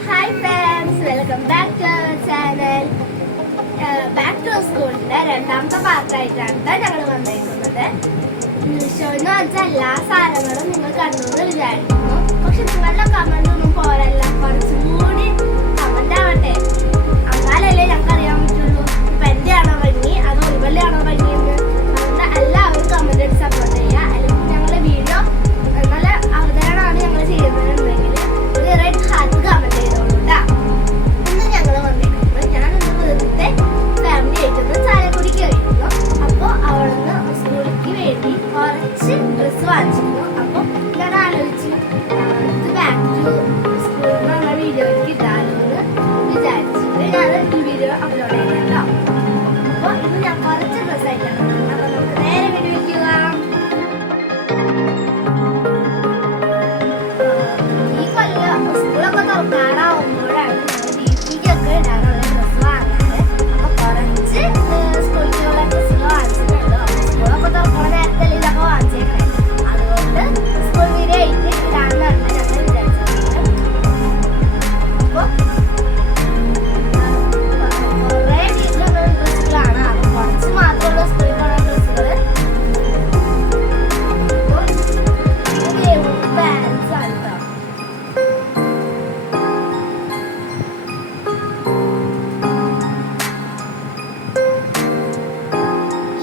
Hi friends, welcome back to our channel. Back to സ്കൂളിന്റെ രണ്ടാമത്തെ പാർട്ടായിട്ടാണ് ഞങ്ങൾ വന്നിരിക്കുന്നത്. മീഷോന്ന് വെച്ച എല്ലാ സാധനങ്ങളും നിങ്ങൾ കണ്ടെന്ന് വിചാരിക്കുന്നു. പക്ഷെ നിങ്ങളുടെ കമന്റ് ഒന്നും പോരല്ല, കുറച്ചും കൂടി കമന്റ് ആവട്ടെ, എന്നാലല്ലേ ഞങ്ങൾക്ക് അറിയാൻ പറ്റുള്ളൂ ഇപ്പൊ എന്റെ ആണോ ഭംഗി അതോ ഇവളുടെ ആണോ ഭംഗി എന്ന്. അതുകൊണ്ട് എല്ലാവരും കമന്റ് അടിച്ച് സപ്പോർട്ട് ചെയ്യുക. അല്ലെങ്കിൽ ഞങ്ങളുടെ വീഡിയോ നല്ല അവതരണമാണ് ഞങ്ങൾ ചെയ്യുന്നതെന്നുണ്ടെങ്കിൽ ഒരു റെഡ് ഹാർട്ട് കമന്റ് ചെയ്തോളൂ കേട്ടോ. ഇന്ന് ഞങ്ങൾ വന്നിരിക്കുന്നത് ഞാനൊന്ന് വെറുതെ ഫാമിലി ആയിട്ടൊന്ന് ചാലക്കുടിക്ക് കഴിക്കുന്നു. അപ്പോൾ അവിടുന്ന് സ്കൂളിലേക്ക് വേണ്ടി കുറച്ച് ഡ്രസ്സ് വാങ്ങിച്ചിരുന്നു. അപ്പോൾ ഞാൻ ആലോചിച്ചു ഇത് ബാക്ക് ടു സ്കൂൾ എന്നുള്ള വീഡിയോയിലേക്ക് ഇടാലോ എന്ന് വിചാരിച്ചിട്ട് ഞാൻ ഈ വീഡിയോ അപ്ലോഡ് ചെയ്യാം കേട്ടോ. അപ്പോൾ ഇന്ന് ഞാൻ കുറച്ച് ഡ്രസ്സ് ആയിട്ടാണ്. അപ്പോൾ നമുക്ക് നേരെ വീഡിയോയിലേക്ക് പോകാം. ഈ കൊല്ലം സ്കൂളൊക്കെ തുറക്കാറാവുമ്പോഴാണ് ഞങ്ങൾ വീട്ടിലേക്കൊക്കെ ഇടാനുള്ള ഡ്രസ്സ് വാങ്ങാറ്. അപ്പൊ കുറച്ച് സ്കൂളിലേക്കുള്ള ഡ്രസ്സുകൾ വാങ്ങിച്ചിട്ടുണ്ട്. സ്കൂളൊക്കെ തുറക്കുന്ന നേരത്തല്ലേ ഇതൊക്കെ വാങ്ങിച്ചേക്കണേ. അതുകൊണ്ട് സ്കൂൾ വീഡിയോ ആയിട്ട് ഇടാന്നാണ് ഞങ്ങൾ വിചാരിച്ചത്. അപ്പൊ കുറേ വീട്ടിലുള്ള ഡ്രസ്സുകളാണ്, അത് കുറച്ച് മാത്രമുള്ള സ്കൂളിൽ പോകുന്ന ഡ്രസ്സുകൾ. പാൻസ് ആണ് കേട്ടോ.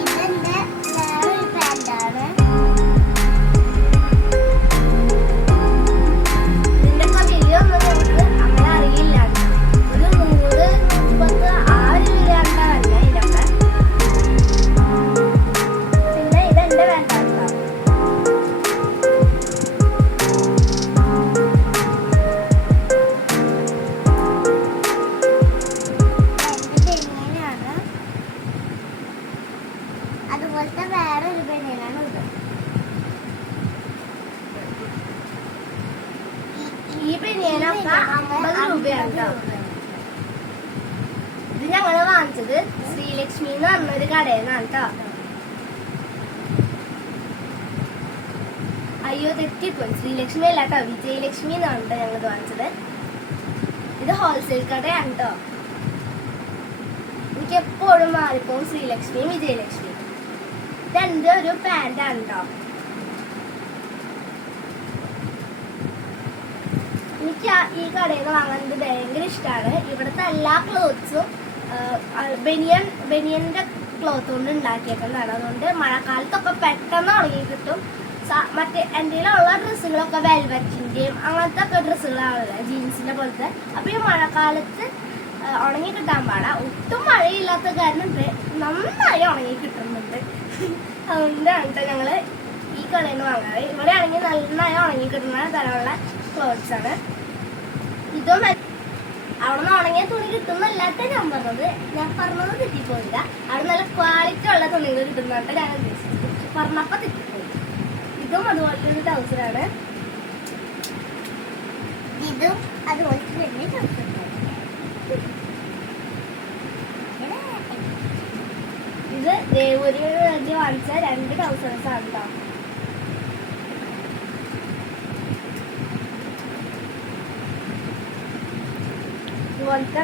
ഇതിന്റെയൊക്കെ വില ഒന്നും നമുക്ക് അങ്ങനെ അറിയില്ല. ഒരു 100-130 ആ ഒരു വിലയാണ്ടല്ല ഇതൊക്കെ. പിന്നെ ഇതെന്റെ വേണ്ട കേട്ടോ. അതുപോലത്തെ വേറൊരു ബനിയനാണ് ഇത്. ഈ ബനിയനൊക്കെ 50 രൂപയാണ് കേട്ടോ. ഇത് ഞങ്ങള് വാങ്ങിച്ചത് ശ്രീലക്ഷ്മി എന്ന് പറഞ്ഞൊരു കടയിൽ നിന്നാണ് കേട്ടോ. അയ്യോ തെറ്റിപ്പോയി, ശ്രീലക്ഷ്മി അല്ല കേട്ടോ, വിജയലക്ഷ്മി എന്നാണ് കേട്ടോ ഞങ്ങളിത് വാങ്ങിച്ചത്. ഇത് ഹോൾസെയിൽ കടയാണ് കേട്ടോ. എനിക്ക് എപ്പോഴും മാറിപ്പോവും ശ്രീലക്ഷ്മിയും വിജയലക്ഷ്മിയും. ഇതെന്റെ ഒരു പാന്റാണ് കേട്ടോ. എനിക്ക് ഈ കടയിൽ നിന്ന് വാങ്ങുന്നത് ഭയങ്കര ഇഷ്ടമാണ്. ഇവിടുത്തെ എല്ലാ ക്ലോത്ത്സും ബനിയന്റെ ക്ലോത്ത് കൊണ്ട് ഉണ്ടാക്കിയേക്കുന്നതാണ്. അതുകൊണ്ട് മഴക്കാലത്തൊക്കെ പെട്ടെന്ന് ഉണങ്ങി കിട്ടും. മറ്റേ എൻ്റെ ഉള്ള ഡ്രസ്സുകളൊക്കെ വെൽവെറ്റിന്റെയും അങ്ങനത്തെ ഒക്കെ ഡ്രസ്സുകളാണല്ലോ, ജീൻസിന്റെ പോലത്തെ. അപ്പൊ ഈ മഴക്കാലത്ത് ഉണങ്ങി കിട്ടാൻ പാടാ. ഒട്ടും മഴയില്ലാത്ത കാരണം നന്നായി ഉണങ്ങി കിട്ടുന്നുണ്ട്. അതുകൊണ്ടാണ് കേട്ടോ ഞങ്ങള് ഈ കടയിൽ നിന്ന് വാങ്ങാറ്. ഇവിടെ ആണെങ്കിൽ നന്നായി ഉണങ്ങി കിട്ടുന്ന തരമുള്ള ക്ലോത്ത്സ് ആണ്. ഇതും അവിടെ നിന്ന് ഉണങ്ങിയ തുണി കിട്ടുന്നല്ലാത്ത ഞാൻ പറഞ്ഞത് തെറ്റിപ്പോയില്ല. അവിടെ നല്ല ക്വാളിറ്റി ഉള്ള തുണികൾ കിട്ടുന്നതായിട്ട് ഞാൻ ഉദ്ദേശിച്ചത്. പറഞ്ഞപ്പോ തെറ്റിപ്പോയി. ഇതും അതുപോലത്തെ ഒരു ട്രൗസറാണ്. ഇതും അതുപോലത്തെ തന്നെ ട്രൗസർ. ഇത് ദേവൂരിൽ വേണ്ടി വാങ്ങിച്ച 2 ട്രൗസേഴ്സ് ആണ് കേട്ടോ. ഇതുപോലത്തെ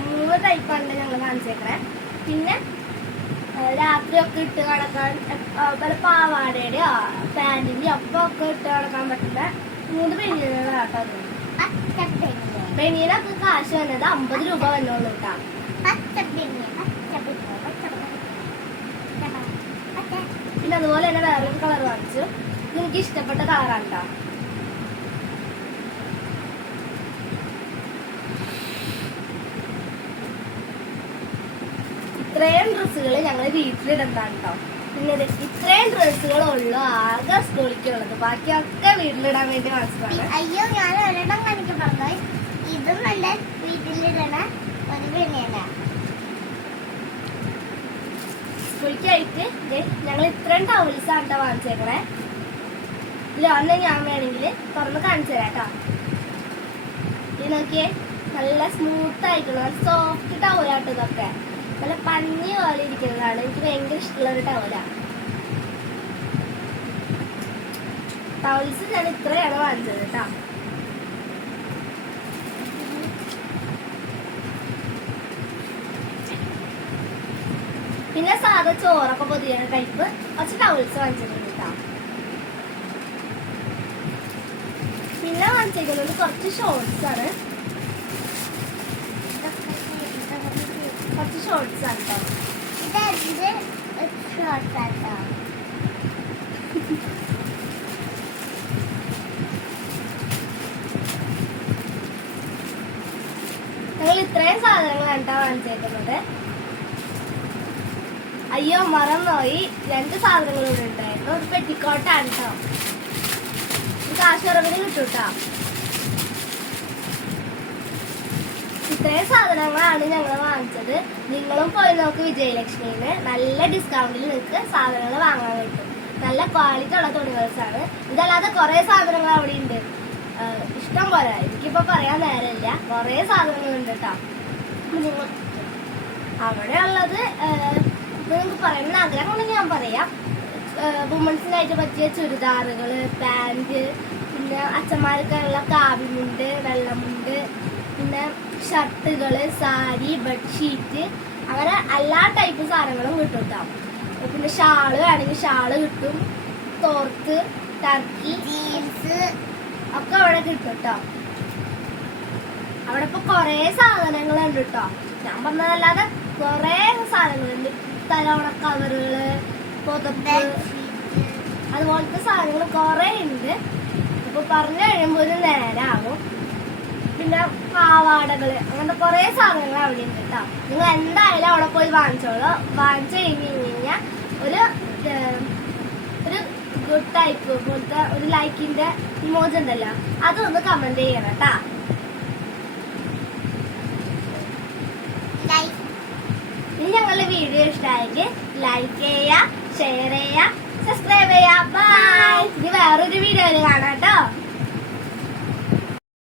3 ടൈപ്പാണ് ഞങ്ങൾ വാങ്ങിച്ചേക്കണേ. പിന്നെ രാത്രിയൊക്കെ ഇട്ട് കിടക്കാൻ പല പാവാടയുടെയോ പാന്റിന്റെയോ ഒക്കെ ഇട്ട് കിടക്കാൻ പറ്റുന്ന 3 ബനിയനുകളാട്ടോ. ബനിയനൊക്കെ കാശ് വന്നത് 50 രൂപ വന്നോളൂ കേട്ടോ. പിന്നെ അതുപോലെ തന്നെ വേറൊരു കളർ വാങ്ങിച്ചു. എനിക്ക് ഇഷ്ടപ്പെട്ട കളറാണ് കേട്ടോ. ഇത്രയും ഡ്രസ്സുകൾ ഞങ്ങൾ വീട്ടിലിടുന്നതാണ് കേട്ടോ. പിന്നെ ഇത്രയും ഡ്രസ്സുകളുള്ളൂ ആകെ സ്കൂളിക്കുള്ളത്. ബാക്കിയൊക്കെ വീട്ടിലിടാൻ വേണ്ടി വാങ്ങിച്ചതാണ്. അയ്യോ ഞാൻ ഒരെണ്ണം കാണിക്കാൻ പറഞ്ഞു. ഇതും നല്ല വീട്ടിലിടണ ഒരു ബനിയനാ. സ്കൂളിക്കായിട്ട് ഞങ്ങൾ ഇത്രയും ടവൽസ് ആണ് കേട്ടോ വാങ്ങിച്ചേക്കണേ. ഇതിൽ ഒന്ന് ഞാൻ വേണമെങ്കിൽ തുറന്ന് കാണിച്ചു തരാം കേട്ടോ. ഇത് നോക്കിയേ, നല്ല സ്മൂത്ത് ആയിട്ടുള്ള നല്ല സോഫ്റ്റ് ടവലാട്ടോ. ഇതൊക്കെ നല്ല പഞ്ഞി പോലെ ഇരിക്കുന്നതാണ്. എനിക്ക് ഭയങ്കര ഇഷ്ടമുള്ള ഒരു ടവലാണ്. ടവൽസ് ഞാൻ ഇത്രയാണ് വാങ്ങിച്ചത് കേട്ടോ. പിന്നെ സാധാ ചോറൊക്കെ പൊതിയാണ് ടൈപ്പ് കുറച്ച് ടൗൾസ് വാങ്ങിച്ചിട്ടുണ്ട് കേട്ടോ. പിന്നെ വാങ്ങിച്ചിരിക്കുന്നത് കുറച്ച് ഷോർട്സ് ആണ്. കുറച്ച് ഷോർട്സ് ആണ് കേട്ടോ. ഞങ്ങൾ ഇത്രയും സാധനങ്ങളാണ് കേട്ടോ വാങ്ങിച്ചേക്കുന്നത്. അയ്യോ മറന്നുപോയി, 2 സാധനങ്ങൾ ഇവിടെ ഉണ്ടായിരുന്നു. ഒരു പെറ്റിക്കോട്ടാണ് കേട്ടോ. കാശുറവിന് കിട്ടും കേട്ടോ. ഇത്രയും സാധനങ്ങളാണ് ഞങ്ങൾ വാങ്ങിച്ചത്. നിങ്ങളും പോയി നോക്ക് വിജയലക്ഷ്മിന്ന്. നല്ല ഡിസ്കൗണ്ടിൽ നിങ്ങൾക്ക് സാധനങ്ങൾ വാങ്ങാൻ കിട്ടും. നല്ല ക്വാളിറ്റി ഉള്ള തുണികൾസാണ്. ഇതല്ലാതെ കുറെ സാധനങ്ങൾ അവിടെ ഉണ്ട്, ഇഷ്ടം പോലെ. എനിക്കിപ്പോ പറയാൻ നേരമില്ല, കുറെ സാധനങ്ങളുണ്ട് കേട്ടോ. നിങ്ങൾ അവിടെ ഉള്ളത് നിങ്ങൾക്ക് പറയണമെന്ന് ആഗ്രഹമുണ്ടെങ്കിൽ ഞാൻ പറയാം. വുമൻസിനായിട്ട് പറ്റിയ ചുരിദാറുകള്, പാന്റ്, പിന്നെ അച്ഛന്മാർക്കുള്ള കാവിമുണ്ട്, വെള്ളമുണ്ട്, പിന്നെ ഷർട്ടുകള്, സാരി, ബെഡ്ഷീറ്റ്, അങ്ങനെ എല്ലാ ടൈപ്പ് സാധനങ്ങളും കിട്ടും കേട്ടോ. പിന്നെ ഷാള് വേണമെങ്കിൽ ഷാള് കിട്ടും. തോർത്ത്, ടർക്കി, ജീൻസ് ഒക്കെ അവിടെ കിട്ടും കേട്ടോ. അവിടെ ഇപ്പൊ കൊറേ സാധനങ്ങളുണ്ട് കേട്ടോ. ഞാൻ പറഞ്ഞതല്ലാതെ കൊറേ സാധനങ്ങളുണ്ട്. തലോണ കവറുകള്, പുതപ്പ്, അതുപോലത്തെ സാധനങ്ങൾ കൊറേ ഉണ്ട്. അപ്പൊ പറഞ്ഞു കഴിയുമ്പോ ഒരു നേരാകും. പിന്നെ പാവാടകള്, അങ്ങനത്തെ കുറെ സാധനങ്ങൾ അവിടെ ഉണ്ട് കേട്ടോ. നിങ്ങൾ എന്തായാലും അവിടെ പോയി വാങ്ങിച്ചോളൂ. വാങ്ങിച്ചു കഴിഞ്ഞ് കഴിഞ്ഞാൽ ഒരു ഗുഡ് ടൈപ്പ് പോലത്തെ ഒരു ലൈക്കിന്റെ ഇമോജി ഉണ്ടല്ലോ, അതൊന്ന് കമന്റ് ചെയ്യണം കേട്ടാ. ഇനി ഞങ്ങളുടെ വീഡിയോ ഇഷ്ടമായെങ്കിൽ ലൈക്ക് ചെയ്യുക, ഷെയർ ചെയ്യുക, സബ്സ്ക്രൈബ് ചെയ്യുക. ബൈ.